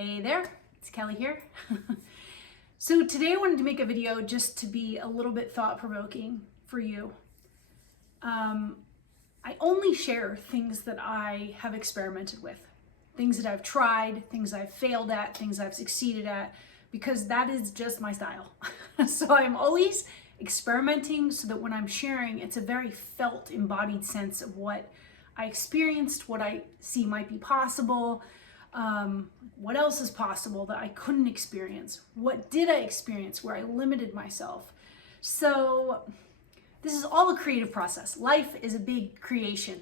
Hey there, it's Kelly here. So today I wanted to make a video just to be a little bit thought-provoking for you. I only share things that I have experimented with, things that I've tried, things I've failed at, things I've succeeded at, because that is just my style. So I'm always experimenting so that when I'm sharing, it's a very felt, embodied sense of what I experienced, what I see might be possible, what else is possible that I couldn't experience, what did I experience where I limited myself. So this is all a creative process. Life is a big creation.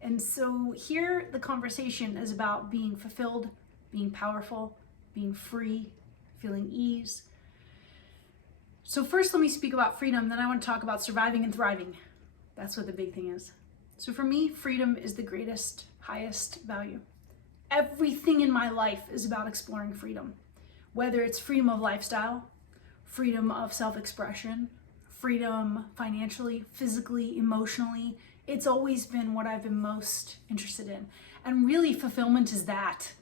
And so here the conversation is about being fulfilled, being powerful, being free, feeling ease. So first let me speak about freedom, then I want to talk about surviving and thriving. That's what the big thing is. So for me, freedom is the greatest, highest value. Everything in my life is about exploring freedom, whether it's freedom of lifestyle, freedom of self-expression, freedom financially, physically, emotionally. It's always been what I've been most interested in. And really fulfillment is that.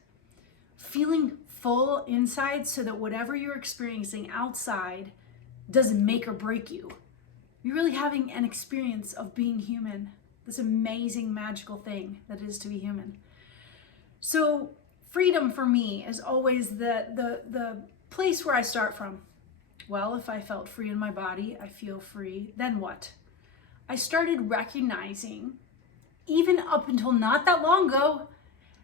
Feeling full inside so that whatever you're experiencing outside doesn't make or break you. You're really having an experience of being human, this amazing, magical thing that is to be human. So freedom for me is always the place where I start from. Well, if I felt free in my body, I feel free, then what? I started recognizing, even up until not that long ago,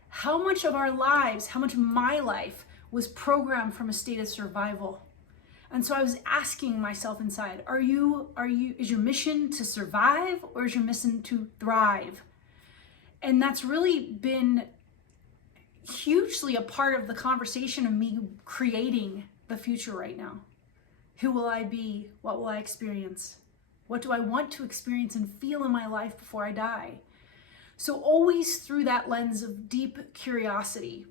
how much of our lives, how much of my life was programmed from a state of survival. And so I was asking myself inside, is your mission to survive or is your mission to thrive? And that's really been hugely a part of the conversation of me creating the future right now. Who will I be? What will I experience? What do I want to experience and feel in my life before I die? So always through that lens of deep curiosity.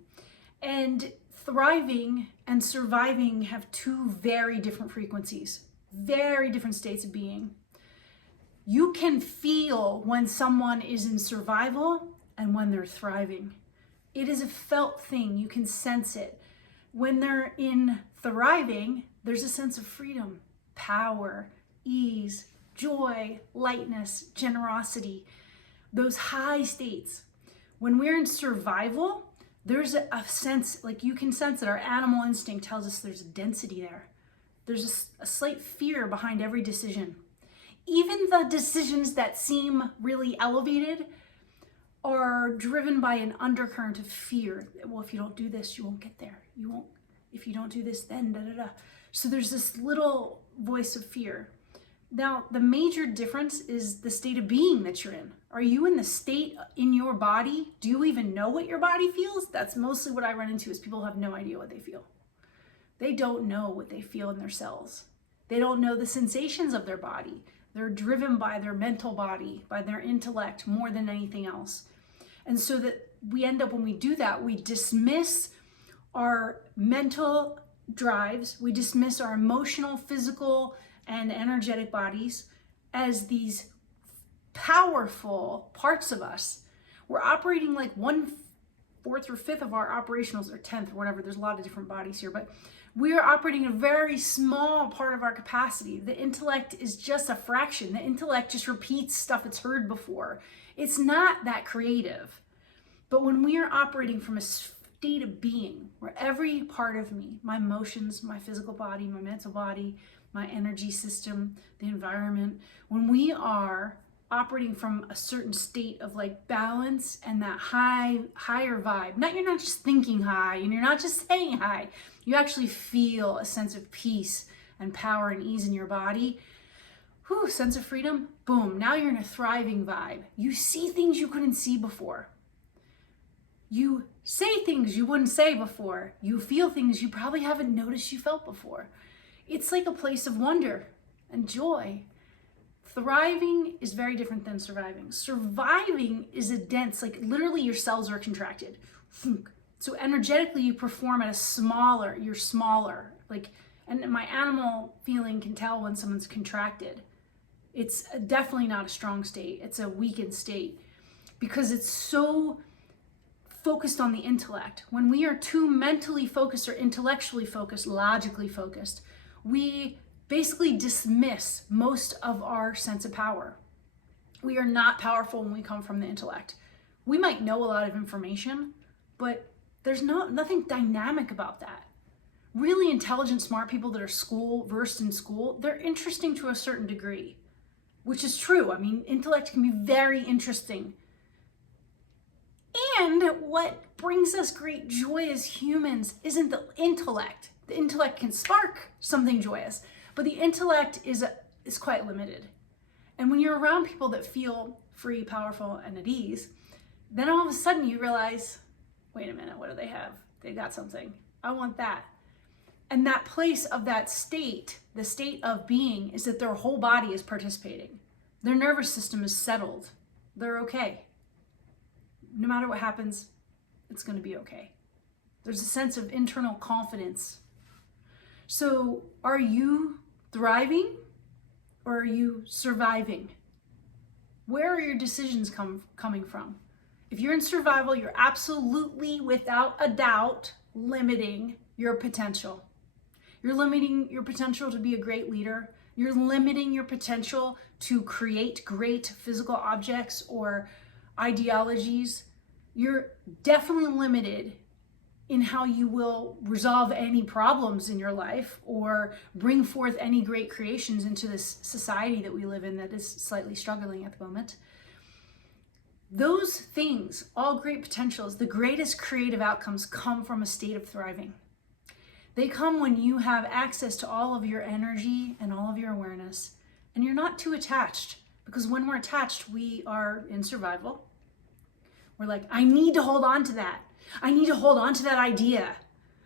And thriving and surviving have two very different frequencies, very different states of being. You can feel when someone is in survival and when they're thriving. It is a felt thing. You can sense it. When they're in thriving, there's a sense of freedom, power, ease, joy, lightness, generosity, those high states. When we're in survival, there's a sense, like you can sense that our animal instinct tells us there's a density there. There's a slight fear behind every decision. Even the decisions that seem really elevated are driven by an undercurrent of fear. Well, if you don't do this, you won't get there. You won't, if you don't do this, then da da da. So there's this little voice of fear. Now, the major difference is the state of being that you're in. Are you in the state in your body? Do you even know what your body feels? That's mostly what I run into is people have no idea what they feel. They don't know what they feel in their cells. They don't know the sensations of their body. They're driven by their mental body, by their intellect more than anything else. And so that we end up, when we do that, we dismiss our mental drives, we dismiss our emotional, physical, and energetic bodies as these powerful parts of us. We're operating like 1/4 or 1/5 of our operationals, or 1/10 or whatever. There's a lot of different bodies here, but we are operating a very small part of our capacity. The intellect is just a fraction. The intellect just repeats stuff it's heard before. It's not that creative. But when we are operating from a state of being where every part of me, my emotions, my physical body, my mental body, my energy system, the environment, when we are operating from a certain state of like balance and that higher vibe, you're not just thinking high and you're not just saying high, you actually feel a sense of peace and power and ease in your body. Whew, sense of freedom, boom, now you're in a thriving vibe. You see things you couldn't see before. You say things you wouldn't say before. You feel things you probably haven't noticed you felt before. It's like a place of wonder and joy. Thriving is very different than surviving. Surviving is a dense, like literally your cells are contracted. So energetically you perform at you're smaller. Like, and my animal feeling can tell when someone's contracted. It's definitely not a strong state. It's a weakened state because it's so focused on the intellect. When we are too mentally focused or intellectually focused, logically focused, we basically dismiss most of our sense of power. We are not powerful when we come from the intellect. We might know a lot of information, but there's nothing dynamic about that. Really intelligent, smart people that are versed in school, they're interesting to a certain degree, which is true. I mean, intellect can be very interesting. And what brings us great joy as humans isn't the intellect. The intellect can spark something joyous, but the intellect is quite limited. And when you're around people that feel free, powerful, and at ease, then all of a sudden you realize, wait a minute, what do they have? They got something. I want that. And that place of that state, the state of being, is that their whole body is participating. Their nervous system is settled. They're okay. No matter what happens, it's going to be okay. There's a sense of internal confidence. So are you thriving or are you surviving? Where are your decisions coming from? If you're in survival, you're absolutely, without a doubt, limiting your potential. You're limiting your potential to be a great leader. You're limiting your potential to create great physical objects or ideologies. You're definitely limited in how you will resolve any problems in your life or bring forth any great creations into this society that we live in that is slightly struggling at the moment. Those things, all great potentials, the greatest creative outcomes come from a state of thriving. They come when you have access to all of your energy and all of your awareness, and you're not too attached, because when we're attached, we are in survival. We're like, I need to hold on to that. I need to hold on to that idea.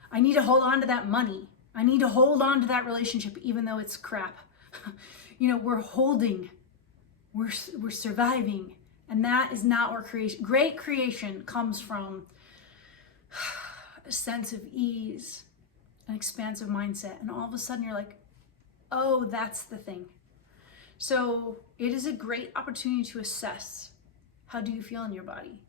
I need to hold on to that money. I need to hold on to that relationship, even though it's crap. We're holding, we're surviving, and that is not where great creation comes from. A sense of ease, an expansive mindset, and all of a sudden you're like, oh, that's the thing. So it is a great opportunity to assess, how do you feel in your body?